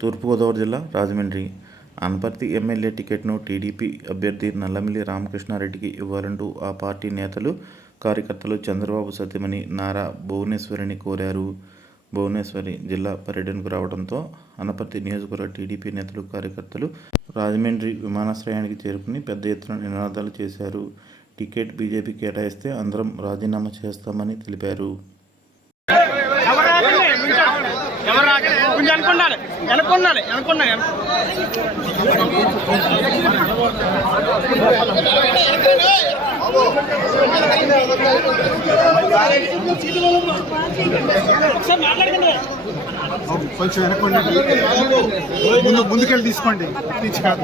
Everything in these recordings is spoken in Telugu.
తూర్పుగోదావరి జిల్లా రాజమండ్రి. అనపర్తి ఎమ్మెల్యే టికెట్ను టీడీపీ అభ్యర్థి నల్లమిల్లి రామకృష్ణారెడ్డికి ఇవ్వాలంటూ ఆ పార్టీ నేతలు కార్యకర్తలు చంద్రబాబు సత్యమణి నారా భువనేశ్వరిని కోరారు. భువనేశ్వరి జిల్లా పర్యటనకు రావడంతో అనపర్తి నియోజకవర్గ టీడీపీ నేతలు కార్యకర్తలు రాజమండ్రి విమానాశ్రయానికి చేరుకుని పెద్ద ఎత్తున నినాదాలు చేశారు. టికెట్ బీజేపీ కేటాయిస్తే అందరం రాజీనామా చేస్తామని తెలిపారు. ఎవరు కొంచెం వెనకొండాలి. ఒకసారి మాట్లాడకండి. కొంచెం వెనక్కండి ముందు ముందుకెళ్ళి తీసుకోండి. టీచ్ కాదు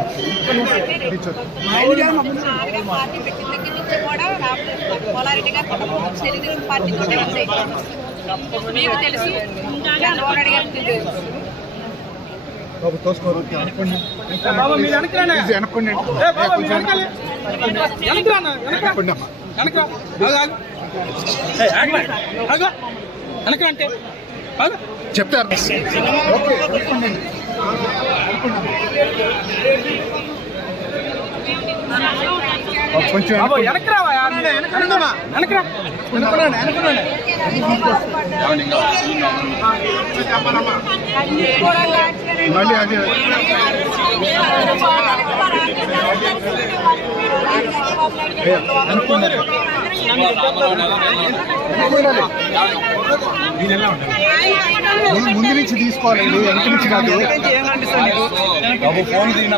టీచ్ వద్దు. ఆరుగా పార్టీ పెట్టిన దగ్గర నుంచి కూడా పోలారెడ్డి గారు తెలుగుదేశం పార్టీ తోటే ఉంది. మీకు తెలుసు. బాబు తోసుకోరు బాబా మీరు. ఇది వెనక్కండి ఏ బాబా మీరు వెనకాలి. అమ్మా. ఆగు, ఆగు. ఏ, ఆగు, ఆగు. రా అంటే? ఆగు. చెప్తారు. ఓకే కొంచెం మళ్ళీ అది. వెనక్కండి. ముందు నుంచి తీసుకోవాలండి వెనక నుంచి కాదు. ఫోన్ ఫోన్ దిగిన